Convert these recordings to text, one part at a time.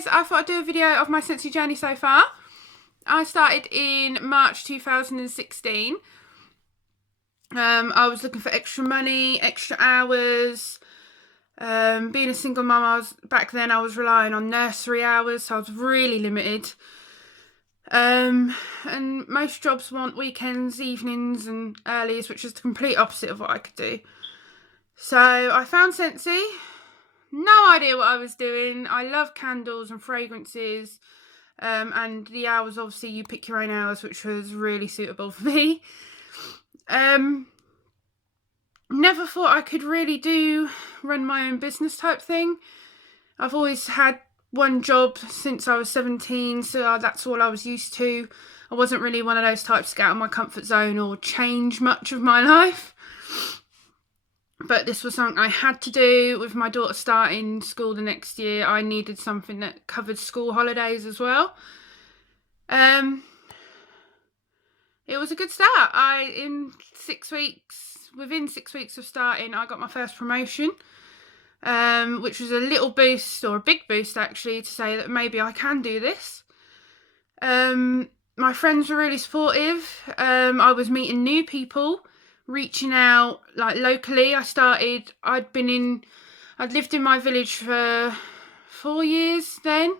guys, I thought I'd do a video of my Scentsy journey so far. I started in March 2016. I was looking for extra money, extra hours. Being a single mum, back then I was relying on nursery hours, so I was really limited. And most jobs want weekends, evenings and earlies, which is the complete opposite of what I could do. So I found Scentsy. No idea what I was doing. I love candles and fragrances. And the hours, obviously, you pick your own hours, which was really suitable for me. Never thought I could really run my own business type thing. I've always had one job since I was 17, so that's all I was used to. I wasn't really one of those types to get out of my comfort zone or change much of my life. But this was something I had to do. With my daughter starting school the next year, I needed something that covered school holidays as well. It was a good start. Within 6 weeks of starting, I got my first promotion, which was a little boost, or a big boost actually, to say that maybe I can do this. My friends were really supportive. I was meeting new people, reaching out like locally. I'd lived in my village for 4 years then,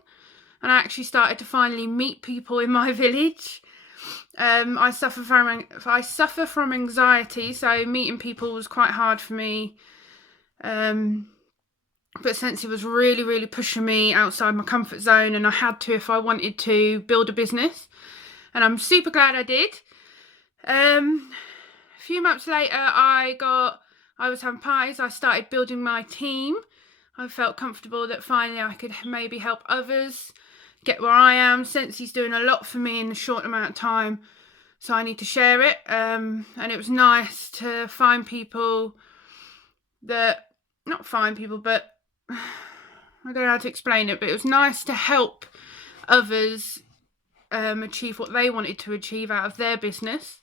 and I actually started to finally meet people in my village. I suffer from anxiety, so meeting people was quite hard for me. But Scentsy was really, really pushing me outside my comfort zone, and I had to if I wanted to build a business. And I'm super glad I did. A few months later, I was having parties. I started building my team. I felt comfortable that finally I could maybe help others get where I am. Scentsy's doing a lot for me in a short amount of time, so I need to share it. And it was nice to find people but I don't know how to explain it, but it was nice to help others achieve what they wanted to achieve out of their business.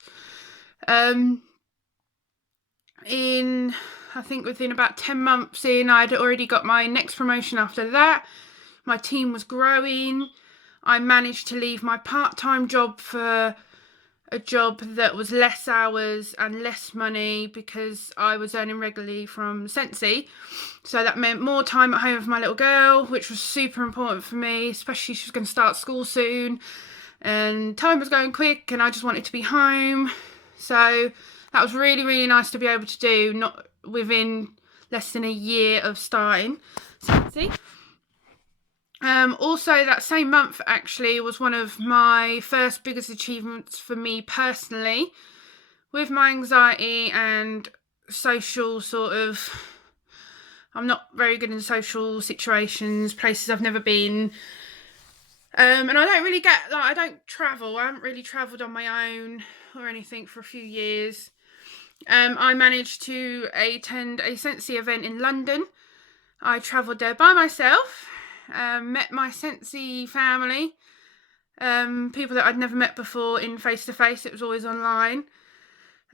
I think within about 10 months in, I'd already got my next promotion after that. My team was growing. I managed to leave my part-time job for a job that was less hours and less money because I was earning regularly from Scentsy. So that meant more time at home with my little girl, which was super important for me, especially she was going to start school soon. And time was going quick and I just wanted to be home. So that was really, really nice to be able to do, not within less than a year of starting Scentsy. Also, that same month actually was one of my first biggest achievements for me personally. With my anxiety and social I'm not very good in social situations, places I've never been. And I don't travel. I haven't really travelled on my own or anything for a few years. I managed to attend a Scentsy event in London. I travelled there by myself. Met my Scentsy family, people that I'd never met before in face-to-face. It was always online.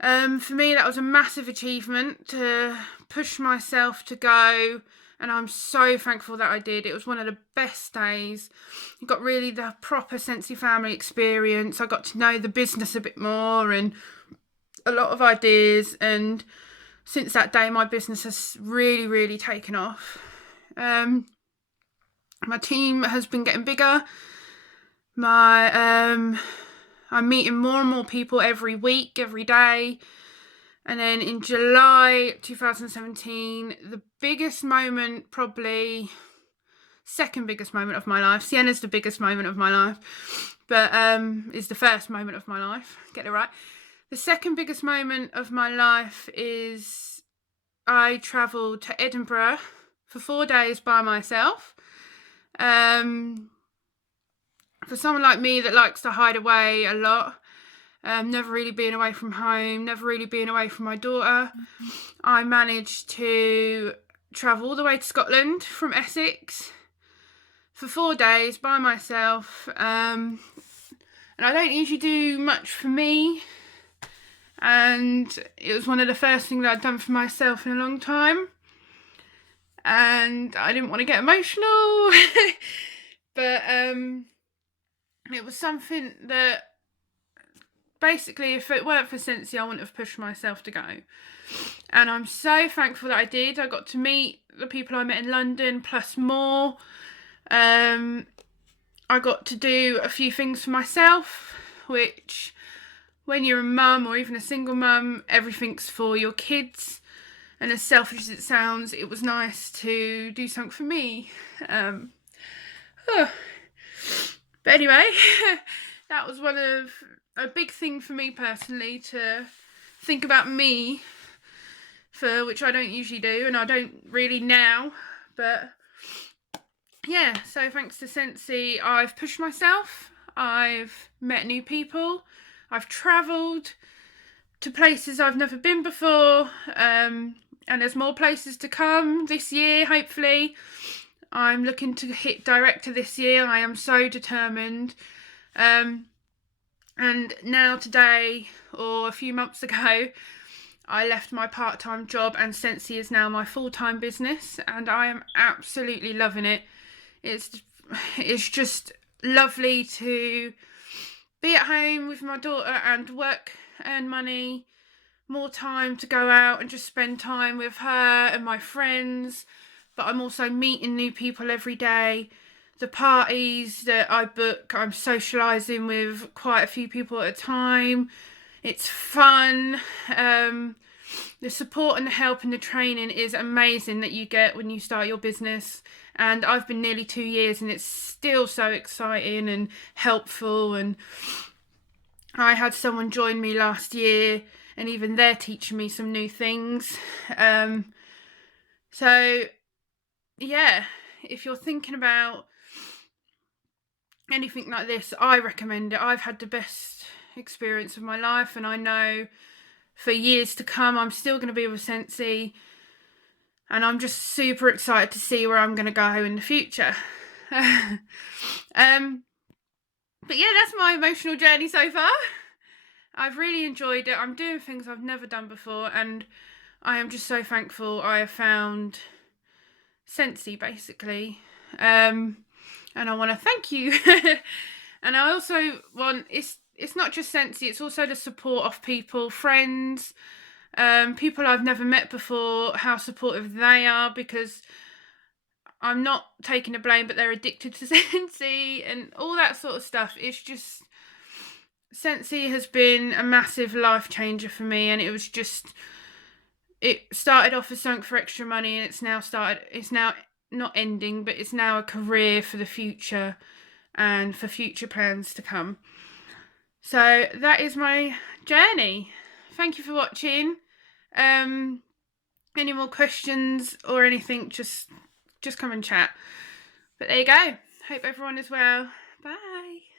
For me, that was a massive achievement to push myself to go, and I'm so thankful that I did. It was one of the best days. I got really the proper Scentsy family experience. I got to know the business a bit more and a lot of ideas, and since that day my business has really, really taken off. My team has been getting bigger. I'm meeting more and more people every week, every day. And then in July 2017, the biggest moment, probably second biggest moment of my life. Sienna's the biggest moment of my life, but is the first moment of my life. Get it right. The second biggest moment of my life is I travelled to Edinburgh for 4 days by myself. For someone like me that likes to hide away a lot, never really being away from home, never really being away from my daughter, I managed to travel all the way to Scotland from Essex for 4 days by myself. And I don't usually do much for me, and it was one of the first things that I'd done for myself in a long time. And I didn't want to get emotional. But it was something that basically, if it weren't for Scentsy, I wouldn't have pushed myself to go. And I'm so thankful that I did. I got to meet the people I met in London, plus more. I got to do a few things for myself, which when you're a mum or even a single mum, everything's for your kids. And as selfish as it sounds, it was nice to do something for me. But anyway, that was a big thing for me personally, to think about me, for which I don't usually do, and I don't really now. But yeah, so thanks to Scentsy, I've pushed myself, I've met new people, I've travelled to places I've never been before, and there's more places to come this year, hopefully. I'm looking to hit director this year. I am so determined. And now today, or a few months ago, I left my part-time job, and Scentsy is now my full-time business, and I am absolutely loving it. It's just lovely to be at home with my daughter and work, earn money, more time to go out and just spend time with her and my friends. But I'm also meeting new people every day. The parties that I book, I'm socialising with quite a few people at a time. It's fun. The support and the help and the training is amazing that you get when you start your business. And I've been nearly 2 years and it's still so exciting and helpful. And I had someone join me last year, and even they're teaching me some new things. So yeah, if you're thinking about anything like this, I recommend it. I've had the best experience of my life, and I know for years to come I'm still going to be with Scentsy, and I'm just super excited to see where I'm going to go in the future. But yeah, that's my emotional journey so far. I've really enjoyed it. I'm doing things I've never done before, and I am just so thankful I have found Scentsy, basically. And I want to thank you. And I also want, it's not just Scentsy, it's also the support of people, friends, people I've never met before, how supportive they are, because I'm not taking the blame, but they're addicted to Scentsy and all that sort of stuff. It's just, Scentsy has been a massive life changer for me, and it started off as something for extra money, and it's now not ending, but it's now a career for the future and for future plans to come. So that is my journey. Thank you for watching. Any more questions or anything, just come and chat. But there you go. Hope everyone is well. Bye.